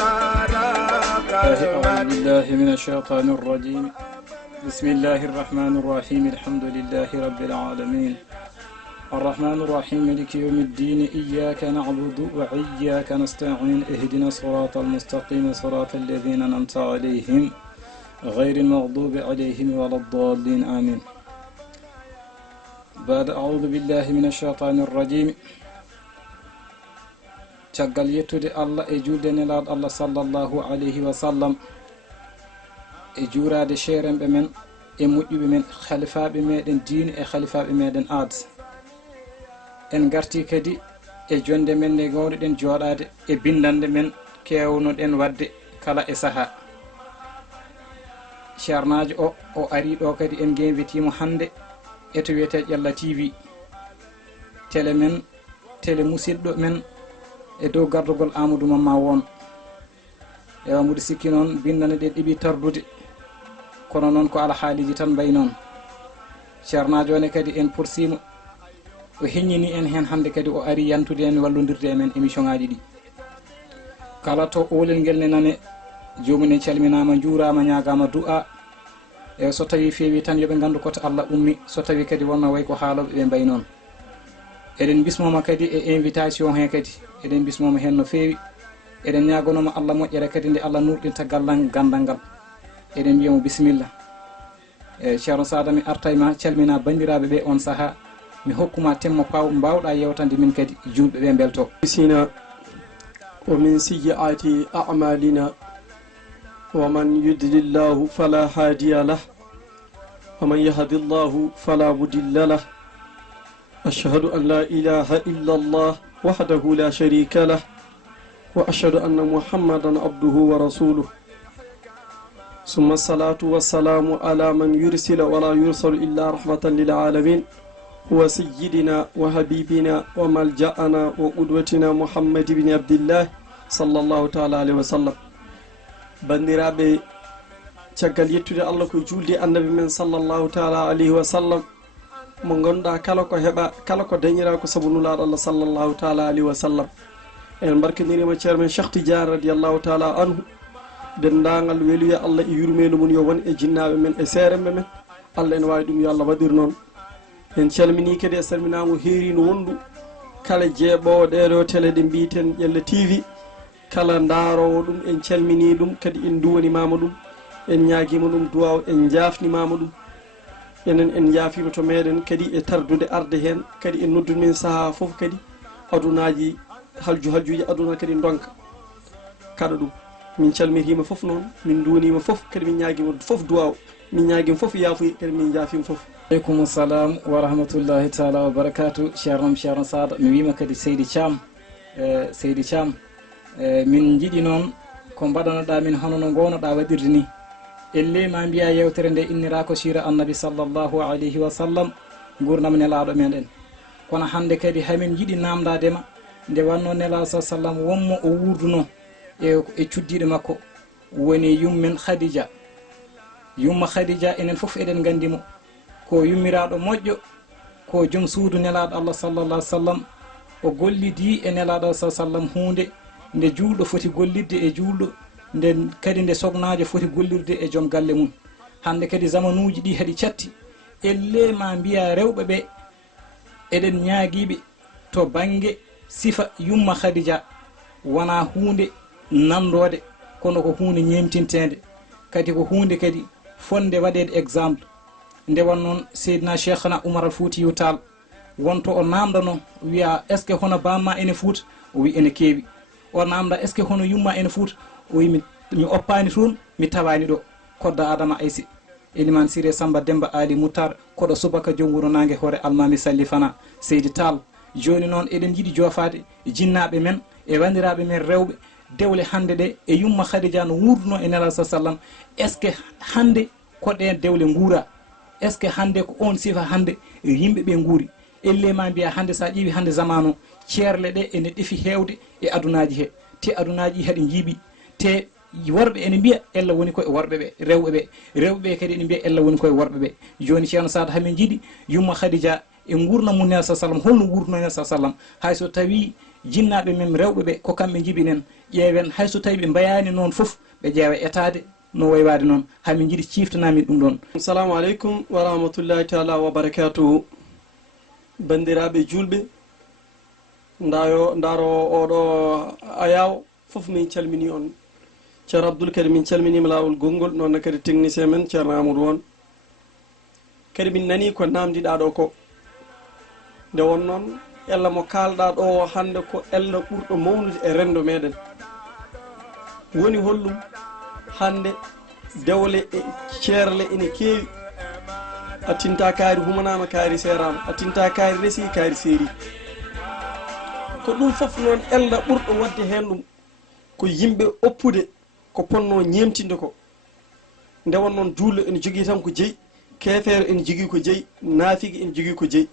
أعوذ بالله من الشيطان الرجيم بسم الله الرحمن الرحيم الحمد لله رب العالمين الرحمن الرحيم مالك يوم الدين إياك نعبد وإياك نستعين اهدنا الصراط المستقيم صراط الذين أنعمت عليهم غير المغضوب عليهم ولا الضالين آمين بعد أعوذ بالله من الشيطان الرجيم caggal yettude Allah e julde nelaɗo Allah sallallahu alayhi wa sallam e juurade sheeremɓe men e moƴƴuɓe men khalifaɓe meɗen diine e khalifaɓe meɗen aada en garti kadi e jonde men nde gownoɗen jooɗade e bindande men kewnoɗen wadde kala e saaha ceernajo o ari ɗo kadi en guinvitimo hande e to wiyete DIELLA TV télé men télé musidɗo men e dow gardugol Amadou Mamma won ewa mbuɗo sikki noon bindane ɗe ɗiɓi tardude kono noon ko alhaaliji tan mbayi noon ceernajo ne kadi en pursima o heññini en hen hande kadi o ari yantude en wallodirde e men émission ngaji ɗi kala to oolel ngel ne nane jomum en calminama juurama ñagama du'a e so tawi feewi tan yooɓe gandu koto Allah ummi so tawi kadi wonno way ko haaloɓe ɓe mbayi noon eɗen bismoma kadi e invitation he kadi eɗen bismoma hen no feewi eɗen ñagonoma Allah moƴƴere kadi nde Allah nurɗinta gandal ngal eɗen mbiyamo bisimilla e ceerno Sada mi arta e ma calmina bandiraɓe ɓe on saaha mi hokkuma temmo paw mbawɗa yewtande min kadi julɓe ɓe belto sina wa min sayyi'ati a'malina wa man yudlillahu fala hadiya lah wa man yahdillahu fala mudilla lah أشهد أن لا إله إلا الله وحده لا شريك له وأشهد أن محمدا عبده ورسوله ثم الصلاة والسلام على من يرسل ولا يرسل إلا رحمة للعالمين هو سيدنا وحبيبنا وملجأنا وقدوتنا محمد بن عبد الله صلى الله تعالى عليه وسلم بندرابي caggal yettude Allah ko julde annabi men sallallahu ta'ala alayhi wa sallam mo gonɗa kala ko heɓa kala ko dañira ko sabu nulaɗo Allah sallallahu ta'ala alayhi wa sallam en barkanirima ceerno men Cheikh Tidiane radiallahu ta'ala anhu dendagal weluya Allah e yurmelo mum yo won e jinnaɓe men e seeremɓe men Allah ene wawi ɗum yo Allah waɗir noon en calmini kadi e salminamo heerino wondu kala jeeɓowo ɗeɗo télé ɗe mbiten DIELLA TV kala daarowo ɗum en calmini ɗum kadi en duwanimama ɗum en ñaguima ɗum duwaw en jafnimama ɗum enen en jaafima to meɗen kadi e tardude arde hen kadi en noddude min saaha foof kadi adunaji haljuji aduna kadi donka kaɗa ɗum min calmitima foof noon min duwanima foof kadi min ñaguima foof duwaw min ñaguima foof yaafuya kadi min jaafima foof aleykum salam wa rahmatullahi taala wa barakatu ceerno Sada mi wima kadi Seydi Thiam Seydi Thiam min jiiɗi noon ko mbaɗanoɗa min hono no gownoɗa waɗirde ni elle ma mbiya yewtere nde innira ko siira annabi sallallahu alayhi wa sallam gurdam nelaɗo meɗen kono hande kadi hamin jiiɗi namdadema nde wanno nelaɗo sa sallam wonmo o wurduno e cuddiɗo makko woni yummen Khadija yumma Khadija enen foof eɗen gandimo ko yummiraɗo moƴƴo ko joom suudu nelaɗo Allah sallallahu alayhi wa sallam o gollidi e nelaɗo sa sallam hunde nde julɗo foti gollidde e julɗo nde kadi nde sognajo foti gollirde e joom galle mum hande kadi zamanuji ɗi haɗi catti elle ma mbiya rewɓe ɓe eɗen ñaaguiɓe to banggue sifa yumma Khadija wona hunde nandode kono ko hunde ñemtintede kadi ko hunde kadi fonde waɗede exemple nde won noon Seydina Cheikhna Oumar Foutiyou Tall wonto o namdano wiya est ce que hono bamma ene Fouta o wi ene keewi o namda est ce que hono yumma ene Fouta o wi mi oppani toon mi tawani ɗo kodda Adama Aysi Elimane Siré Samba Demba Ali Moutar koɗo subaka joom wuuro nangue hoore almami salli fana Seydi Tall joni noon eɗen jiiɗi jofade jinnaɓe men e wandiraɓe men rewɓe dewle hande ɗe e yumma Khadija no wurduno e Nelaɗo sa sallam est ce que hande koɗe dewle guura est ce que hande ko on sifa hande yimɓeɓe guuri elle ma mbiya hande sa ƴiwi hande zamanu ceerle ɗe ene ɗefi hewde e adunaji he te adunaji haɗi jiiɓi te worɓe ene mbiya ella woni koye worɓe ɓe rewɓe ɓe kadi ene mbiya ella woni koye worɓe ɓe joni ceerno Sada hamin jiiɗi yumma Khadija e gurna mum Nelaɗo sa sallam holno gurno Nelaɗo sa sallam hay so tawi jinnaɓe men rewɓe ɓe ko kamɓe jiibinen ƴeewen hayso tawi ɓe mbayani noon fof ɓe ƴeewa etade no waywade noon hamin jiiɗi ciftanamin ɗum ɗon. assalamu aleykum wa rahmatullahi taala wa barakatuhu. bandiraɓe julɓe ndaro oɗo ayaw fof min calmini on. ceerno abdoul kadi min calminima lawol gongol noonne kadi technicien men ceerno amadou on kadi min nani ko namdiɗa ɗo ko nde won noon ella mo kalɗa ɗo hande ko ella ɓurɗo mawnude e rendo meɗen woni hollum hande dewle e ceerle ene keewi a tinta kaari humanama kaari serama a tinta kaari resi kaari seeri ko ɗum foof noon ella ɓurɗo wadde hen ɗum ko yimɓe oppude ko ponno ñemtinde ko nde won noon juulɗo ene jogui tan ko jeeyi keefeero ene jogui ko jeeyi naafigue ene jogui ko jeeyi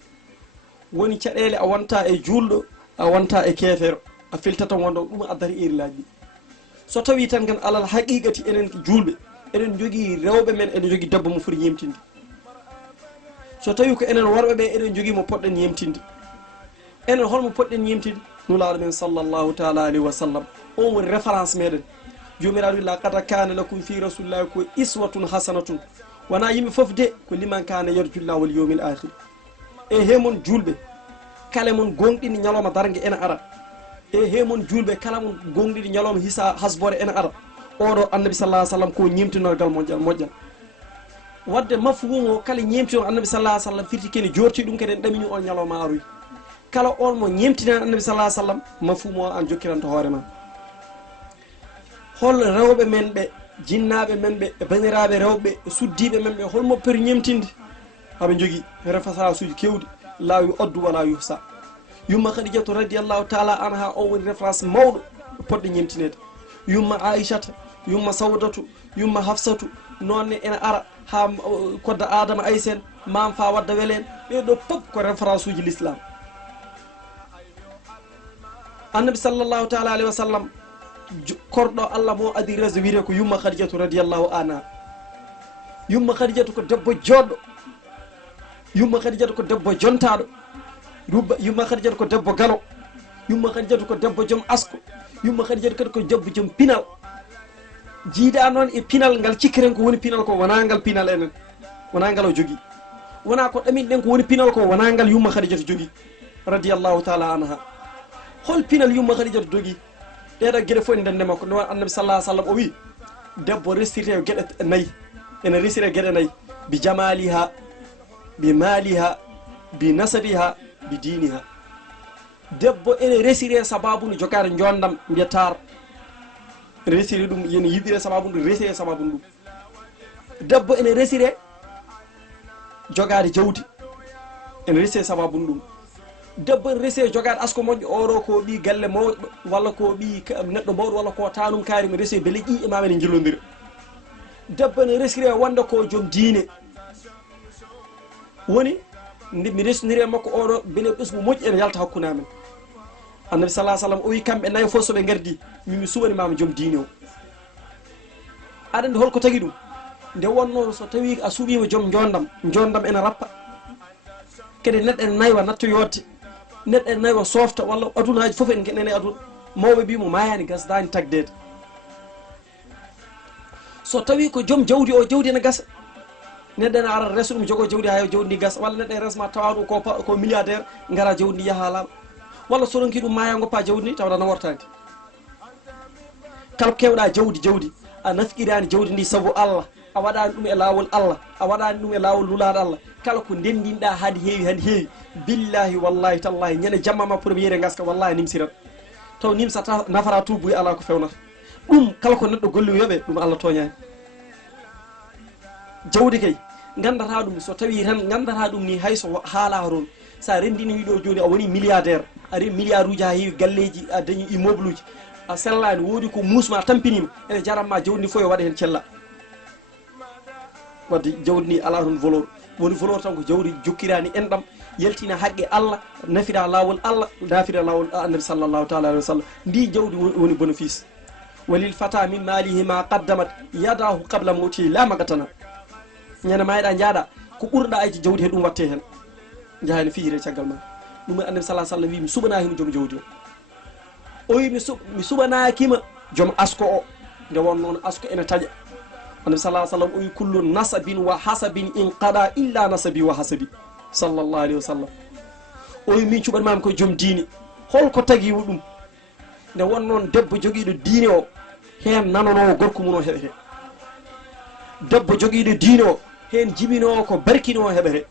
woni caɗele a wonta e juulɗo a wonta e keefeero a filtata wonda ɗum addata erilaji ɗi so tawi tan kan alal haqiqati enen julɓe eɗen jogui rewɓe men eɗen jogui debbo mo foti ñemtinde so tawi ko enen worɓe ɓe eɗen jogui mo poɗɗen ñemtinde enen holmo poɗɗen ñemtinde nulaɗo men sallllahu taala alayhi wa sallam on woni référence meɗen jomiraɗo wi laqad kana lakum fi rasulillahi ko iswatun hasanatun wona yimɓe foof de ko liman kana yarjullah wal yawmil akhir e hemon julɓe kala mon gonɗini ñalawma dargue ene ara e hemon julɓe kala mon gonɗini ñalawma hisa hasbore ene ara oɗo annabi sallah sallam ko ñemtinorgal moƴƴal wadde mafhum o kala ñemtino annabi sallah sallam firti kene jorti ɗum kadi en ɗamini on ñalawma aroy kala on mo ñemtinani annabi sallah sallam mafhum o an jokkiranta hoorema hol rewɓe men ɓe jinnaɓe men ɓe baniraɓe rewɓe suddiɓe men ɓe holmo peri ñemtinde haɓe jogui référence uji kewɗi laawi oddu wala yuhsa yumma khadijatu radiallahu taala anha on woni référence mawɗo poɗɗo ñemtinede yumma aishata yumma sawdatu yumma hafsatu nonne ene ara ha kodda adama aysen mam fa wadda welen ɓeɗo pop ko référence uji l'islam annabi sallllahu taala alayhi wa sallam korɗo allah mo adi réseau wiite ko yumma khadijatu radiallahu anha yumma khadijatu ko debbo joɗɗo yumma khadijatu ko debbo jontaɗo yumma khadijatu ko debbo galo yumma khadijatu ko debbo joom asko yumma khadijatu kadi ko debbo joom pinal jiida noon e pinal ngal cikkiren ko woni pinal ko wona ngal pinal enen wona ngal o jogui wona ko ɗamin ɗen ko woni pinal ko wona ngal yumma khadijatu jogui radiallahu taala anha hol pinal yumma khadijatu jogui ɗeɗo gueɗe fof en ndendema ko ɗum annabi sallah sallam o wi debbo restirte gueɗe nayyi ene resire gueɗe nayyi bi jamaliha bi maliha bi nasabiha bi diniha debbo ene resire sababu nde jogade jondam mbiyatar ene resire ɗum yen yiɗire sababu ɗum resire sababu ɗum debbo ene resire jogade jawdi ene resire sababu ɗum debbo ene resire jogade asko moƴƴo oɗo ko ɓi galle mawɗo walla ko ɓi neɗɗo mawɗo walla ko tanum kaari mo resire beele ƴiƴe ma ene jillodira debbo ene resire wonde ko joom diine woni mi resniri makko oɗo beele ɓesgu moƴƴi ene yalta hakkude amen annabi sallah sallam o wi kamɓe nayyo fof soɓe gardi mimi suɓani mama joom diine o aɗa andi holko tagui ɗum nde wonno so tawi a suuɓima joom jondam ene rappa kadi neɗɗo ene naywa natto yodde neɗɗo ene naywa softa walla adunaji foof en gueɗene aduna mawɓe mbimo mayani gasdani tagdede so tawi ko joom jawdi o jawdi ene gasa neɗɗo ene ara resa ɗum jogo jawdi ha jawdi ndi gasa walla neɗɗo e resma tawa ɗum ko milliardaire gara jawdi ndi yaaha laaɓa walla so ronki ɗum maya goppa jawdi ndi tawata nawortadi kala kewɗa jawdi a nafqirani jawdi ndi saabu allah a waɗani ɗum e lawol allah a waɗani ɗum e lawol lulaɗo allah kala ko ndendinɗa hadi heewi billahi wallahi tallahi ñande jamma ma premiére gaska wallahi nimsirat taw nimsata nafara tubuy ala ko fewnata ɗum kala ko neɗɗo golli yoɓe ɗum allah toñani jawdi kay gandata ɗum so tawi tan gandata ɗum ni hayso haala toon sa rendini wiɗo joni a woni milliardaire a remi milliard uji ha heewi galleji a dañi immeuble uji a sellani woodi ko musma tampinima ene jaranma jawdi ndi fof yo waɗa hen cella wadde jawdi ndi ala toon voleur woni voleur tan ko jawdi jokkirani enɗam yaltina haqqe allah nafira lawol allah nafira lawol annabi sallllahu taala alayhi wa sallam ndi jawdi woni bénéfice walil fata min malihi ma qaddamat yadahu qabla mawtihi la magatana ñande mayɗa jaaɗa ko ɓurɗa ayci jawdi he ɗum watte hen jahani fijire caggal ma ɗum annabi sallah sallam wi mi suɓana himo joom jawdi o o wi mi suɓanakima joom asko o nde won noon asko ene taƴa annabi sallah sallam o wi kullu nasabin wa hasabin in qada illa nasabi wa hasabi sallllahu alayhi wa sallam o wi min cuɓanmami koye joom diine holko tagi ɗum nde won noon debbo joguiɗo diine o hen nananowo gorko mum o heɓete debbo joguiɗo diine o hen jibinowo ko barkinowo heɓete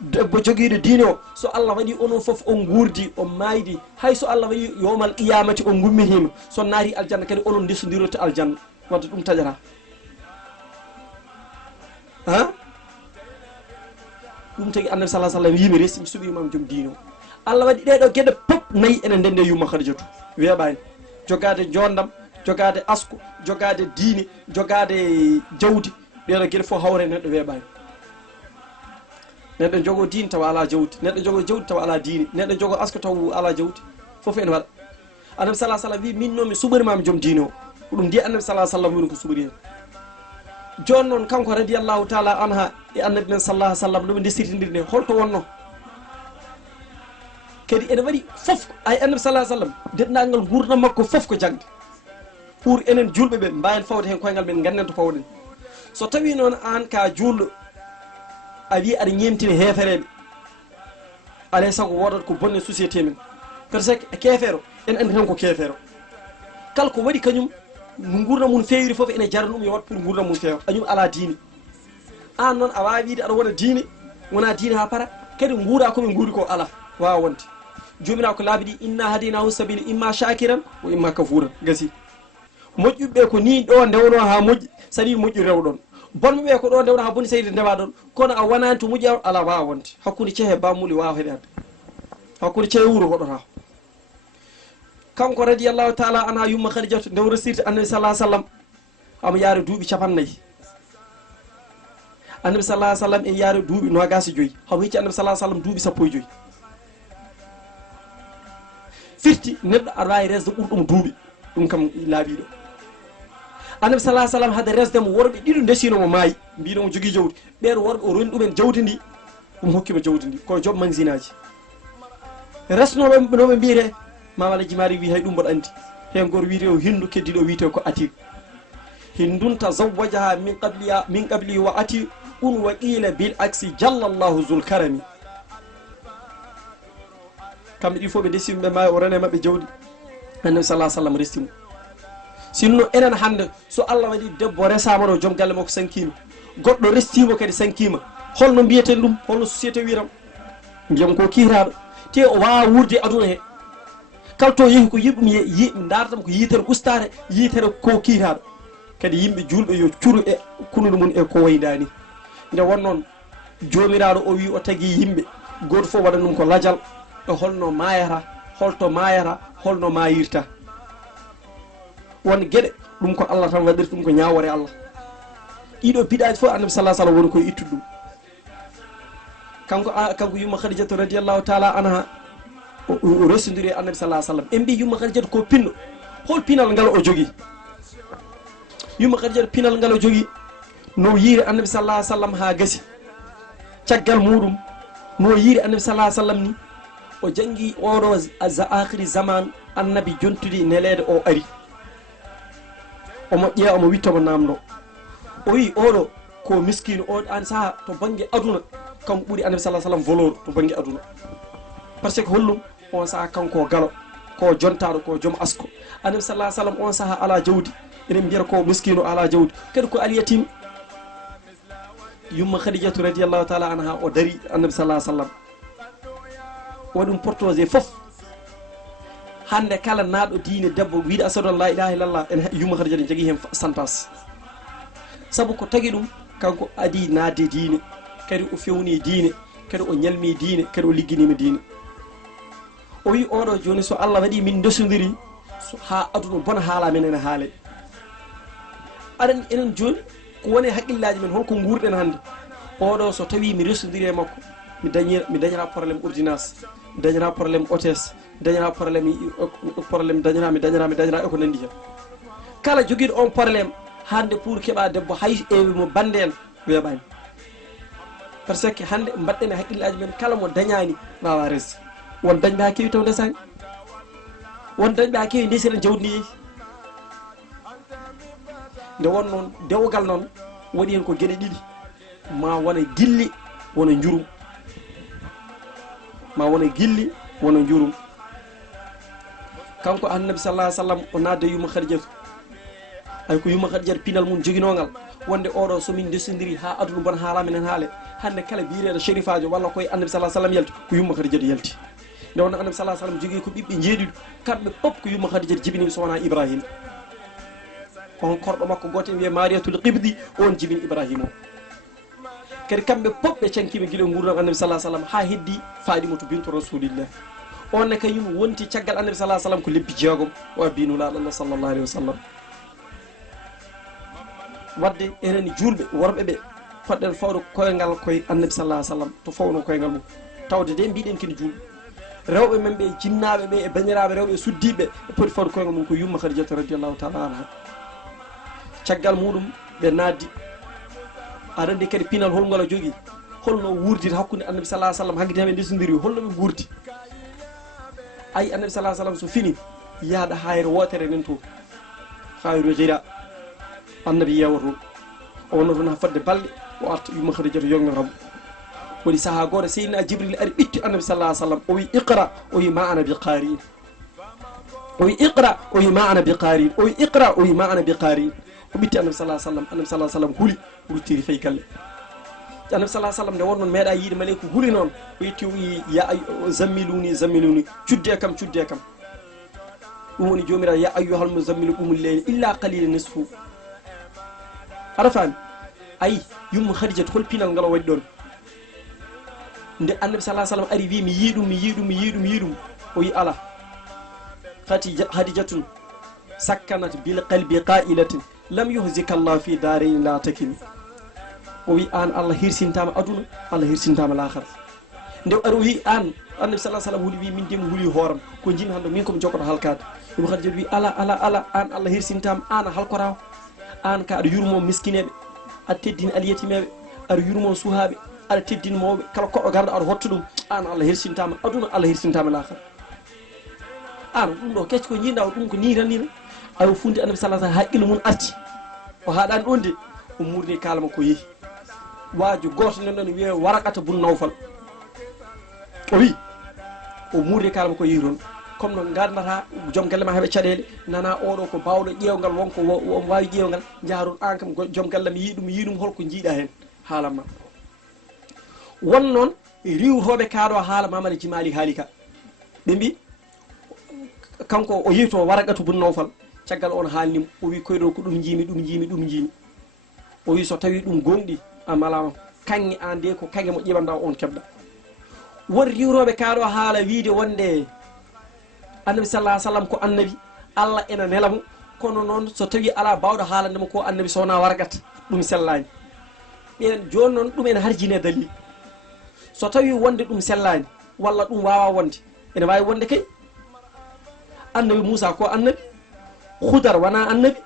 debbo joguiɗo diine o so Allah waɗi onon foof on guurdi on maydi hay so Allah waɗi yowmal qiyamati on gummitima so naari aljanna kadi onon ndesodiroto aljanna wadde ɗum taƴata ha ɗum tagui annabi sallah sallam yimi resi mi suɓimam joom diine o Allah waɗi ɗeɗo gueɗe pop nayyi ene ndende yumma Khadijatu weeɓani jogade jondam jogade asko jogade diine jogade jawdi ɗeɗo gueɗe fof hawre neɗɗo weeɓani neɗɗo jogo diine tawa ala jawdi neɗɗo jogo jawdi tawa ala diine neɗɗo jogo asko taw ala jawdi foof ene waɗa annabi sallah sallam wi min noon mi suɓorimami joom diine o ko ɗum ndi annabi sallah sallam woni ko suɓori hen joni noon kanko radiallahu taala anha e annabi men sallah sallam noɓe ndesirtidirde holto wonno kadi ene waɗi foof ay annabi sallah sallam dendagal gurdam makko foof ko jagde pour enen julɓe ɓe mbawen fawde hen koyngal men ganden to pawɗen so tawi noon an ka julɗo a wi aɗa ñemtina hefereɓe alay saago wodat ko bonne société men par ce que kefeero en andi tan ko kefeero kala ko waɗi kañum no gurdam mum fewiri foof ene jara ɗum yo wat pour gurdam mum feewa kañum ala diine an noon a wawi wiide aɗa wona diine wona diine ha para kadi guura komin guuri ko ala wawa wonde jomirawo ko laabi ɗi inna hadinahu sabila imma shakiran wa imma kafuran gasi moƴƴuɓe ko ni ɗo ndewno ha moƴƴi sani moƴƴu rewɗon bonɓeɓe ko ɗo ndewno ha boni sayde ndewa ɗon kono a wonani to moƴƴi ala wawa wonde hakkude ceehe bamuli wawa heɗade hakkude ceehe wuuro hoɗota kanko radiallahu taala anha yumma Khadijatu nde resirde annabi sallah sallam amo yaari duuɓi 40 annabi sallah sallam en yaari duuɓi 25 hamo hicci annabi sallah sallam duuɓi 15 firti neɗɗo aɗa wawi resde ɓurɗum duuɓi ɗum kam laaɓiɗo annabi sallah sallam hade resdemo worɓe ɗiɗo ndesinomo maayi mbinomo jogui jawdi ɓeɗo worɓe o roni ɗumen jawdi ndi ɗum hokkima jawdi ndi koye joom magasin aji resnoɓe noɓe mbiyete mamala jimari wi hay ɗum mboɗo andi hen goto wiite o hindu keddiɗo wiite ko atir hindun tazawwajaha min qabli wa ati un wa qila bil aksi jallallahu zul karami kamɓe ɗi fof ɓe ndesimuɓe maayi o rene mabɓe jawdi annabi sallah sallam restimu sinno enen hande so Allah waɗi debbo resama ɗo joom galle makko sankima goɗɗo restimo kadi sankima holno mbiyeten ɗum holno société wiram mbiyam ko kiiraɗo te o wawa wurde aduna he kala to yeehi ko yiɗɗum dartam ko yitere ustare yitere ko kiiraɗo kadi yimɓe julɓe yo curu e kunude mum e ko waydani nde won noon jomiraɗo o wi o tagui yimɓe goto fof waɗa ɗum ko ladial e holno mayata holto mayata holno mayirta won gueɗe ɗum ko Allah tan waɗirta ɗum ko ñawore Allah ɗiɗo biɗaji fof annabi sallah sallam woni koye ittude ɗum kanko yumma Khadijatu radiallahu taala anha o resodiri e annabi sallah sallam en mbi yumma Khadijatu ko pinɗo hol pinal ngal o jogui yumma Khadijatu pinal ngal o jogui no yiiri annabi sallah sallam ha gasi caggal muɗum no yiiri annabi sallah sallam ni o jangi oɗo akhiri zaman annabi jontude nelede o ari omo ƴeewa omo wittomo namdo o wi oɗo ko miskino o an saaha to banggue aduna kanko ɓuuri annabi sallah sallam voleur to banggue aduna par ce que hollum on saaha kanko galo ko jontaɗo ko joom asko annabi sallah sallam on saaha ala jawdi enen mbiyata ko miskino ala jawdi kadi ko aliyatim yumma Khadijatu radiallahu taala anha o dari annabi sallah sallam waɗum portosé foof hande kala naɗo diine debbo wiide asadu an la ilaha illallah en yumma Khadijatu jogui hen santas saabu ko tagui ɗum kanko adi nadde diine kadi o fewni diine kadi o ñalmi diine kadi o ligguinima diine o wi oɗo joni so Allah waɗi min ndesodiri ha aduna bona haala men ene haale aɗa enen joni ko woni haqqillaji men holko guurɗen hande oɗo so tawi mi resodiri e makko mi dañira probléme ordonnance mi dañira probléme hôtesse mi dañira probléme dañira e ko nandi hen kala joguiɗo on probléme hande pour keeɓa debbo hay ewimo bande en weeɓani par ce que hande mbaɗɗen e haqqillaji men kala mo dañani wawa resde won dañɓe ha kewi taw desani won dañɓe ha kewi ndesira jawdi ndi yeehi nde won noon dewgal noon waɗi hen ko gueɗe ɗiɗi ma wona gilli wona jurum ma wona gilli wona jurum kanko annabi sallallahu alaihi wasallam o nadde yumma khadijatu ay ko yumma khadijatu pinal mum joguinogal wonde oɗo somin desodiri ha aduna bon haalamen hen haale hande kala biireɗo shérifajo walla koye annabi sallallahu alaihi wasallam yalti ko yumma khadijatu yalti nde wonno annabi sallallahu alaihi wasallam jogui ko ɓiɓɓe jeeɗiɗo kamɓe pop ko yumma khadijatu jibini so wona ibrahima on korɗo makko goto wiye mariatul qibdi on jibini ibrahima o kadi kamɓe pop ɓe cankima guila gurdam annabi sallallahu alaihi wasallam ha heddi fadimatu bintu rasulillah on ne kañum wonti caggal annabi sallallahu alaihi wasallam ko lebbi jeegom o abinulaɗo allah sallllahu alaihi wasallam wadde enen julɓe worɓe ɓe poɗɗen fawde koyngal koye annabi sallallahu alaihi wasallam to fawno koyngal mum tawde de mbiɗen kene julɓe rewɓe men ɓe jinnaɓe ɓe e bañiraɓe rewɓe suddiɓe e poti fawde koyngal mum ko yumma khadijata radiallahu taala anha caggal muɗum ɓe naddi aɗa andi kadi pinal holngol a jogui holno wurdita hakkude annabi sallallahu alaihi wasallam hankkadi heɓe ndesodiri holno ɓe gurdi ayi annabi sallallahu alaihi wasallam so fini yaaɗa hayre wotere nen to hayru gira annabi yewa toon o wonno toon ha fadde balɗe o arta yumma khadijata yongaramo waɗi saaha goto seydina jibril ari ɓitti annabi sallallahu alaihi wasallam o wi iqra o wi ma ana bi qari'in o wi iqra o wi ma ana bi qari'in o wi iqra o wi ma ana bi qari'in o ɓitti annabi sallallahu alaihi wasallam annabi sallallahu alaihi wasallam huuli ruttiri fayi galle annabi sallallahu alaihi wasallam nde won noon meeɗa yiide maleyku huuli noon o yetti o wi ya zammiluni zammiluni cudde kam cudde kam ɗum woni jomiraɗo ya ayyuhal muzammilu qumul layla illa qalila nisfu aɗa faami ayi yumma khadijatu hol pinal ngal o waɗi ɗon nde annabi sallallahu alaihi wasallam ari wi mi yiiɗum mi yiiɗum mi yiiɗum mi yiiɗum o wi ala khadijatun sakkanat bil qalbi qa'ilatin lam yuhzika allah fi darin la takini o wi an allah hirsintama aduna allah hirsintama lahara nde aɗa wi an annabi sallallahu alaihi wasallam huuli wi min demi huuli hooram ko jimi hande min komi jogoto halkade ɗum khadijatu wi ala ala ala an allah hirsintama an a halkorawo an ka aɗa yurmo miskineɓe aɗa teddini alyatimeɓe aɗa yurmo suhaɓe aɗa teddini mawɓe kala koɗɗo garɗo aɗa hotta ɗum an allah hirsintama aduna allah hirsintama lahara an ɗum ɗo kecce ko jiiɗa ɗum ko ni tan nina ayo funde annabi sallallahu alaihi wasallam haqqille mum arti o haɗani ɗon de o murni kalama ko yeehi wajo goto nen ɗon wiye waraqata bun nawfal o wi o murni kalama ko yeehi toon comme no gardata joom galle ma heeɓe caɗele nana oɗo ko bawɗo ƴewgal wonko wawi ƴewgal jaaron an kam joom galle mi yiiɗum holko jiiɗa hen haalanma won noon riwtoɓe kaaɗo haala mamala jimali haali ka ɓe mbi kanko o yeehi to waraqatu bun nawfal caggal on haalnimo o wi koyɗo ko ɗum jiimi ɗum jiimi ɗum jiimi o wi so tawi ɗum gonɗi amalama kanŋe an de ko kanŋe mo ƴeɓanda on keɓɗa won riwroɓe kaaɗo haala wiide wonde annabi sallallahu alaihi wasallam ko annabi allah ena nelamo kono noon so tawi ala bawɗo haalandema ko annabi sowona wargata ɗum sellani ɓen joni noon ɗum ene harjine dalil so tawi wonde ɗum sellani walla ɗum wawa wonde ene wawi wonde kay annabi Moussa ko annabi Hudar wona annabi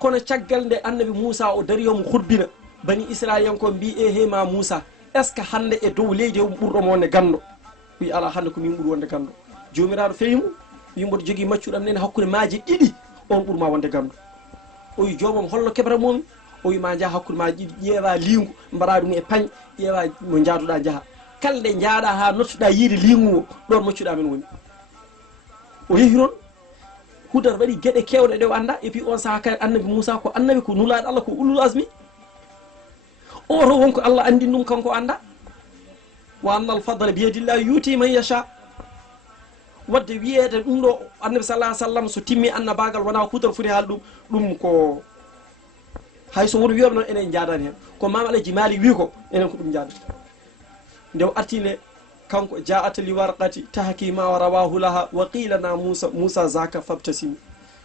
kono caggal nde annabi Moussa o dariomo hurbina bani Israil yanko mbi e hema Moussa est ce que hande e dow leydi o ɓurɗomo wonde gando wi ala hande ko min ɓuuri wonde gando jomiraɗo feyimu yimboto jogui maccuɗam nene hakkude maaje ɗiɗi on ɓuurma wonde gando o wi jomam holno keɓata momi o wi ma jaaha hakkude maaje ɗiɗi ƴeewa lingu mbara ɗum e pañ ƴeewa mo jaaduɗa jaaha kala nde jaaɗa ha nottuɗa yiide lingu o ɗon maccuɗa men woni o yeehi toon Hudar waɗi gueɗe kewɗe ɗe o anda et puis on saaha kadi annabi Moussa ko annabi ko nulaɗo Allah ko ulul asmi o to wonko Allah andi ɗum kanko anda wa anna al fadla bi yadillahi yuti man yasha wadde wiyede ɗum ɗo annabi sallallahu alaihi wasallam so timmi annabagal wona Hudar foti haal ɗum ko hayso wono wiyoɓe noon enen jaadani hen ko mama alaji maali wi ko enen ko ɗum jaadata nde o artine kanko ja'at li warqati tahkima wa rawahu laha wa qila na Moussa zaka fabtasimi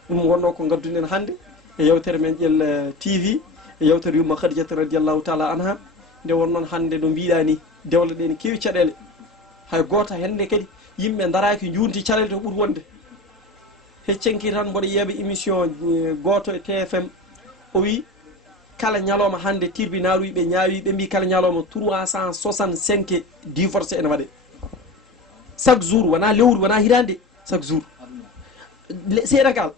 ɗum wonno ko gaddunen hande e yewtere men ƴel TV e yewtere yumma khadijata radiallahu taala anha nde won noon hande no mbiɗa ni dewle ɗe ne kewi caɗele hay goto hende kadi yimɓe daraki junti caɗele to ɓuuri wonde heccenki tan mboɗo yeeɓe émission goto e TFM o wi kala ñalawma hande tribunal ɓe ñaawi ɓe mbi kala ñalawma 365 divorce ene waɗe chaque jour wona lewru wona hirande chaque jour Sénégal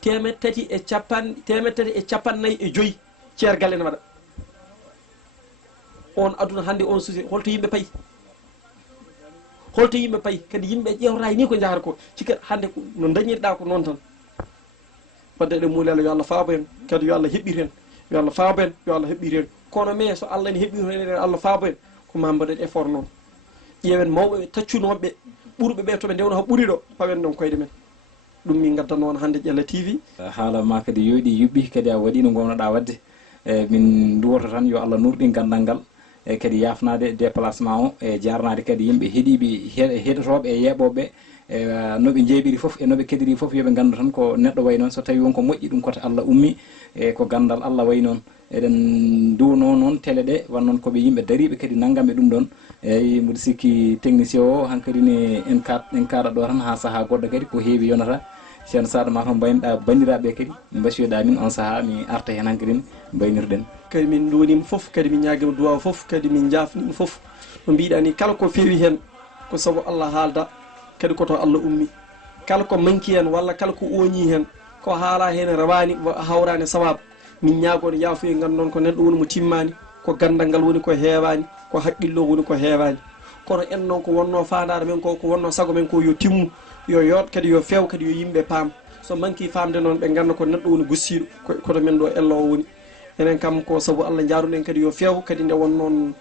temet tati e capannayyi e joyyi ceergal ene waɗa on aduna hannde on société holto yimɓe payi kadi yimɓe ƴewrata ni ko jahata ko cikka hannde no dañirɗa ko noon tan wadde eɗen muulelo yo Allah faabo en kadi yo Allah heɓɓir hen yo Allah faabo en yo Allah heɓɓir hen kono mais so Allah ne heɓɓir hen eɗen Allah faabo en ko ma mbaɗen effort noon ƴeewen mawɓe taccunoɓe ɓurɓe ɓe toɓe ndewno ha ɓuuri ɗo pawen ɗon koyɗe men ɗum min gaddan noon hannde Diella TV. haala ma kadi yoyɗi yuɓɓi kadi a waɗi no gownoɗa wadde min duwoto tan yo Allah nurɗin gandal ngal e kadi yafnade déplacement o e jarnade kadi yimɓe heeɗiɓe heɗotoɓe e yeɓoɓe noɓe jeeɓiri foof e noɓe kediri foof yooɓe gandu tan ko neɗɗo way noon so tawi wonko moƴƴi ɗum koto Allah ummi e ko gandal Allah way noon eɗen duwno noon télé ɗe wan noon koɓe yimɓe dariɓe kadi naggamɓe ɗum ɗon eyyi mbiɗa sikki technicien o hankkadi ne en kaɗa ɗo tan ha saaha goɗɗo kadi ko heewi yonata ceerno Saɗa ma toon mbaynoɗa bandiraɓe kadi mbasiyoɗa min on saaha mi arta hen hankkadi mbaynirɗen kadi min duwanima foof kadi min ñaguima duwaw foof kadi min jafnima foof no mbiɗa ni kala ko feewi hen ko saabu Allah haalda kadi koto Allah ummi kala ko manki hen walla kala ko oñi hen ko haala hen rawani hawrani sawabu min ñaagono yaafuye gandu noon ko neɗɗo woni mo timmani ko gandal ngal woni ko heewani ko haqqillo woni ko heewani kono en noon ko wonno fandare men ko wonno sago men ko yo timmu yo yooɗ kadi yo feew kadi yo yimɓe paam so manki famde noon ɓe ganda ko neɗɗo woni gossiɗo koto men ɗo ellowo woni enen kam ko saabu Allah jaaruɗen kadi yo feew kadi nde won noon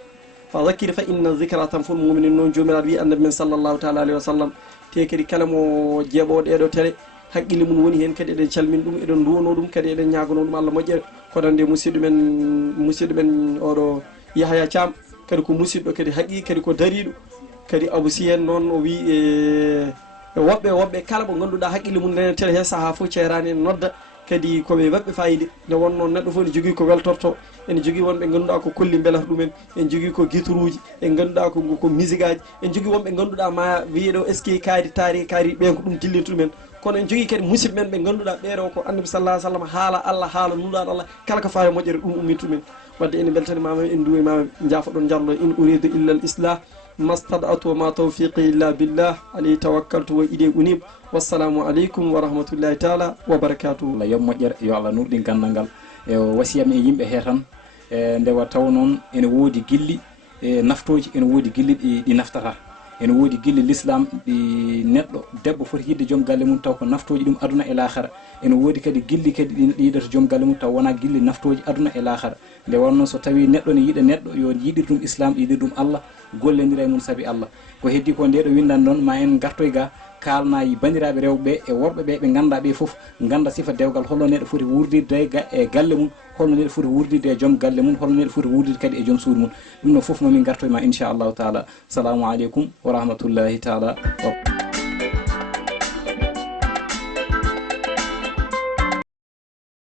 fa zakkir fa inna zicra tanful muminin noon jomiraɗo wi annabi men sallllahu taala alayhi wa sallam te kadi kala mo jeeɓoɗo ɗeɗo télé haqqille mum woni hen kadi eɗen calmin ɗum eɗen duwono ɗum kadi eɗen ñagono ɗum Allah moƴƴere kono nde musidɗo men oɗo Yahya Thiam kadi ko musidɗo kadi haqi kadi ko dariɗo kadi Abou Sy en noon o wi e woɓɓe kala ɓe ganduɗa haqqille mum nden télé he saaha foof ceerani en nodda kadi koɓe waɓɓe fayida nde wonno neɗɗo fof ne jogui ko weltorto ene jogui wonɓe ganduɗa ko kolli belata ɗumen en jogui ko guitruji en ganduɗa ko musique aji en jogui wonɓe ganduɗa ma wiyeɗo est ce que kaari taari kaari ɓen ko ɗum dillirta ɗumen kono en jogui kadi musidɓe men ɓe ganduɗa ɓeeɗo ko annabi sallah sallam haala Allah haala nulaɗo Allah kala ko fawi moƴƴere ɗum ummittu men wadde ene beltanimama en duwimama jaafoɗon jarlo in uridu illa l islah mastadatu wa ma tawfiqi illa billah alayhi tawakkaltu wa ilayhi unib wassalamu aleykum wa rahmatullahi taala wa barakatuhu. Allah yo moƴƴere yo Allah nurɗin gandal ngal e wasiyam e yimɓe he tan ndewa taw noon ene woodi gilli e naftoji ene woodi gilli ɗi naftata ene woodi gilli l'islam ɗi neɗɗo debbo foti yidde joom galle mum taw ko naftoji ɗum aduna e lahara ene woodi kadi gilli kadi ɗi yiɗata joom galle mum taw wona gilli naftoji aduna e lahara nde wonno so tawi neɗɗo ne yiiɗa neɗɗo yo yiɗir ɗum islam yiɗir ɗum Allah gollendira e mum saabi Allah ko heddi ko nde ɗo windan noon ma en gartoy ga kalna bandiraɓe rewɓe e worɓe ɓe ɓe ganda ɓe foof ganda sifa dewgal holno neɗɗo foti wurdirde e galle mum holno neɗɗo foti wurdirde e joom galle mum holno neɗɗo foti wurdirde kadi e joom suudu mum ɗum ɗo foof momin gartoy ma inchallahu taala salamu aleykum wa rahmatullahi taala